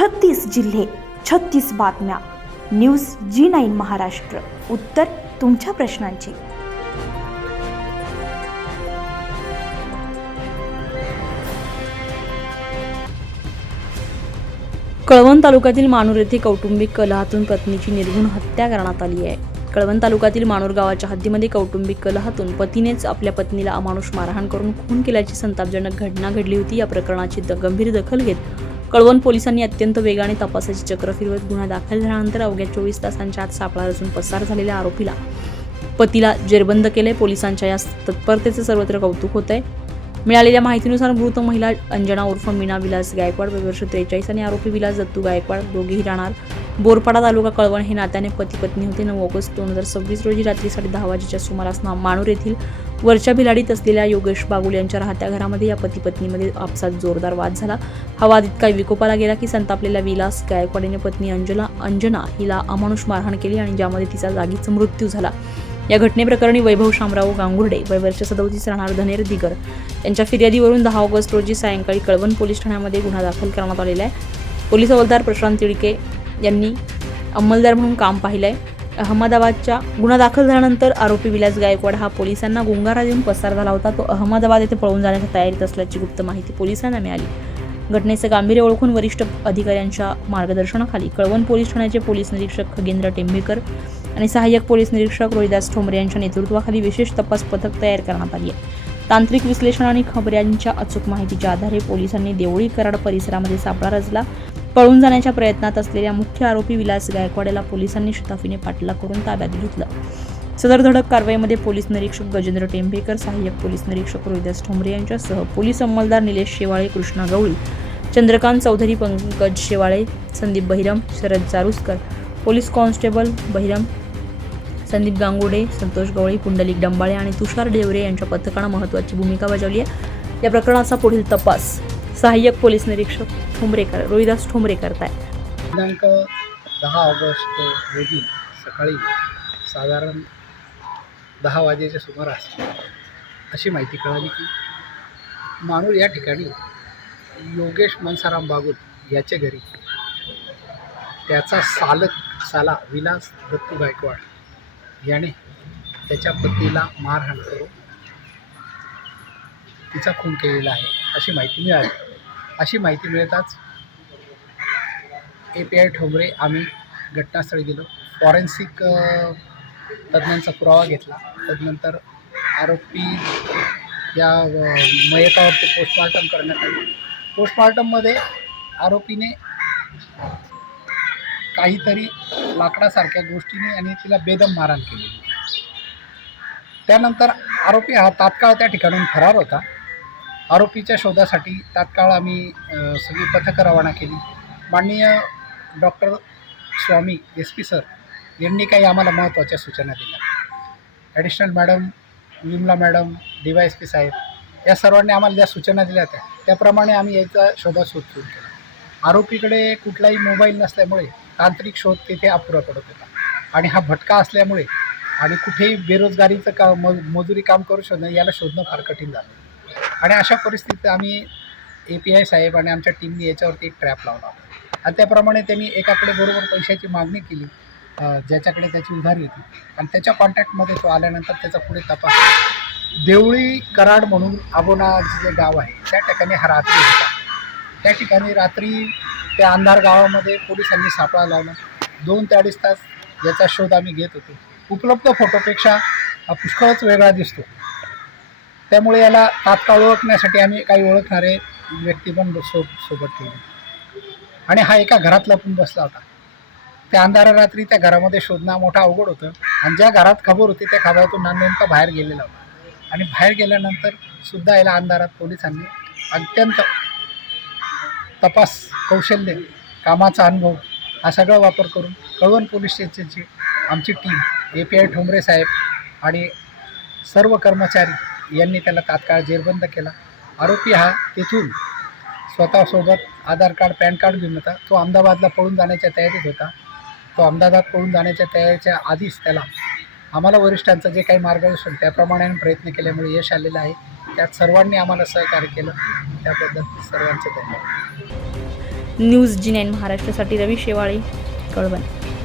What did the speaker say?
36 जिल्हे, 36 बातम्या. News G9 Maharashtra. उत्तर तुमच्या प्रश्नांची. कळवण तालुक्यातील मानूर येथे कौटुंबिक कलहातून पत्नीची निर्घृण हत्या करण्यात आली आहे. कळवण तालुक्यातील मानूर गावाच्या हद्दीमध्ये कौटुंबिक कलहातून पतीनेच आपल्या पत्नीला अमानुष मारहाण करून खून केल्याची संतापजनक घटना घडली होती. या प्रकरणाची गंभीर दखल घेत कळवण पोलिसांनी अत्यंत वेगाने तपासाची चक्र फिरवत गुन्हा दाखल झाल्यानंतर अवघ्या 24 तासांच्या आत सापळा रचून पसार झालेल्या आरोपीला पतीला जेरबंद केले. पोलिसांच्या या तत्परतेचे सर्वत्र कौतुक होत आहे. मिळालेल्या माहितीनुसार मृत महिला अंजना उर्फ मीना विलास गायकवाड वर्ष 43 आणि आरोपी विलास दत्तू गायकवाड दोघेही राहणार बोरपाडा तालुका कळवण हे नात्याने पती पत्नी होते. 9 ऑगस्ट 2026 रोजी रात्री 10:30 वाजेच्या सुमारास मानूर येथील वरच्या भिलाडीत असलेल्या योगेश बागुल यांच्या राहत्या घरामध्ये या पती पत्नीमध्ये आपसात जोरदार वाद झाला. हा वाद इतका विकोपाला गेला की संतापलेल्या विलास गायकवाडीने पत्नी अंजना हिला अमानुष मारहाण केली आणि ज्यामध्ये तिचा जागीच मृत्यू झाला. या घटनेप्रकरणी वैभव शामराव गांगुर्डे वर्ष 37 राहणार धनेर दिगर यांच्या फिर्यादीवरून 10 ऑगस्ट रोजी सायंकाळी कळवण पोलीस ठाण्यामध्ये गुन्हा दाखल करण्यात आलेला आहे. पोलीस हवालदार प्रशांत तिडके यांनी अंमलदार म्हणून काम पाहिलंय. अहमदाबादच्या गुन्हा दाखल झाल्यानंतर आरोपी विलास गायकवाड हा पोलिसांना गुंगारा देऊन पसार झाला होता. तो अहमदाबाद येथे पळून जाण्याच्या तयारीत असल्याची गुप्त माहिती पोलिसांना मिळाली. घटनेचं गांभीर्य ओळखून वरिष्ठ अधिकाऱ्यांच्या मार्गदर्शनाखाली कळवण पोलीस ठाण्याचे पोलीस निरीक्षक खगेंद्र टेंभेकर आणि सहाय्यक पोलीस निरीक्षक रोहिदास ठोंबरे यांच्या नेतृत्वाखाली विशेष तपास पथक तयार करण्यात आली आहे. तांत्रिक विश्लेषण आणि खबऱ्यांच्या अचूक माहितीच्या आधारे पोलिसांनी देवळी कराड परिसरामध्ये सापळा रचला. पळून जाण्याच्या प्रयत्नात असलेल्या मुख्य आरोपी विलास गायकवाडला पोलिसांनी शताफीने पाठलाग करून ताब्यात घेतलं. सदर धडक कारवाईमध्ये पोलीस निरीक्षक गजेंद्र टेंभेकर, सहाय्यक पोलीस निरीक्षक रोहिदास ठोंबरे यांच्यासह पोलीस अंमलदार निलेश शेवाळे, कृष्णा गवळी, चंद्रकांत चौधरी, पंकज शेवाळे, संदीप बहिरम, शरद जारुस्कर, पोलीस कॉन्स्टेबल बहिरम, संदीप गांगुर्डे, संतोष गवळी, पुंडलिक डंबाळे आणि तुषार डेवरे यांच्या पथकानं महत्त्वाची भूमिका बजावली आहे. या प्रकरणाचा पुढील तपास सहाय्यक पोलीस निरीक्षक रोहिदास ठोंबरे करताय. दिनांक 10 ऑगस्ट रोजी सकाळी साधारण 10 वाजेच्या सुमारास अशी माहिती कळाली की मानूर या ठिकाणी योगेश मनसाराम बागुल याच्या घरी त्याचा साला विलास दत्तू गायकवाड याने त्याच्या पत्नीला मारहाण करून तिचा खून केलेला आहे अशी माहिती मिळाली. अशी माहिती मिळताच API ठोंबरे आम्ही घटनास्थळी गेलो. फॉरेन्सिक तज्ज्ञांचा पुरावा घेतला. तदनंतर आरोपी या मयतावरती पोस्टमॉर्टम करण्यात आले. पोस्टमॉर्टममध्ये आरोपीने काहीतरी लाकडासारख्या गोष्टीने आणि तिला बेदम मारहाण केली. त्यानंतर आरोपी हा तात्काळ त्या ठिकाणून फरार होता. आरोपीच्या शोधासाठी तात्काळ आम्ही सगळी पथकं रवाना केली. माननीय डॉक्टर स्वामी SP सर यांनी काही आम्हाला महत्त्वाच्या सूचना दिल्या. Additional madam, Vimala madam, DYSP साहेब या सर्वांनी आम्हाला ज्या सूचना दिल्या होत्या त्याप्रमाणे आम्ही याचा शोधाशोध सुरू केला. आरोपीकडे कुठलाही मोबाईल नसल्यामुळे तांत्रिक शोध तेथे अपुरा पडत होता आणि हा भटका असल्यामुळे आणि कुठेही बेरोजगारीचं मजुरी काम करू शोधणं फार कठीण झालं. आणि अशा परिस्थितीत आम्ही API साहेब आणि आमच्या टीमने याच्यावरती एक ट्रॅप लावला होता आणि त्याप्रमाणे त्यांनी एकाकडे बरोबर पैशाची मागणी केली ज्याच्याकडे त्याची उधारी होती आणि त्याच्या कॉन्टॅक्टमध्ये तो आल्यानंतर त्याचा पुढे तपास. देवळी कराड म्हणून अबोना जे गाव आहे त्या ठिकाणी हा रात्री होता. त्या ठिकाणी रात्री त्या अंधार गावामध्ये पोलिसांनी सापळा लावला. 2 ते 2.5 तास याचा शोध आम्ही घेत होतो. उपलब्ध फोटोपेक्षा हा पुष्कळच वेगळा दिसतो. त्यामुळे याला तात्काळ ओळखण्यासाठी आम्ही काही ओळखणारे व्यक्ती पण सोबत ठेवले आणि हा एका घरात लपून बसला होता. त्या अंधारा रात्री त्या घरामध्ये शोधणं मोठा अवघड होतं आणि ज्या घरात खबर होती त्या खबरातून नेमका बाहेर गेलेला होता आणि बाहेर गेल्यानंतर सुद्धा याला अंधारात पोलिसांनी अत्यंत तपास कौशल्य, कामाचा अनुभव हा सगळा वापर करून कळवण पोलीस स्टेशनची आमची टीम, API ठोंबरे साहेब आणि सर्व कर्मचारी यांनी त्याला तात्काळ जेरबंद केला. आरोपी हा तेथून स्वतःसोबत आधार कार्ड, पॅन कार्ड घेऊन होता. तो अहमदाबादला पळून जाण्याच्या तयारीत होता. तो अहमदाबाद पळून जाण्याच्या तयारीच्या आधीच त्याला आम्हाला वरिष्ठांचं जे काही मार्गदर्शन त्याप्रमाणे प्रयत्न केल्यामुळे यश आलेलं आहे. त्यात सर्वांनी आम्हाला सहकार्य केलं त्याबद्दल सर्वांचे धन्यवाद. न्यूज जी 9 महाराष्ट्रासाठी रवी शेवाळे, कळवण.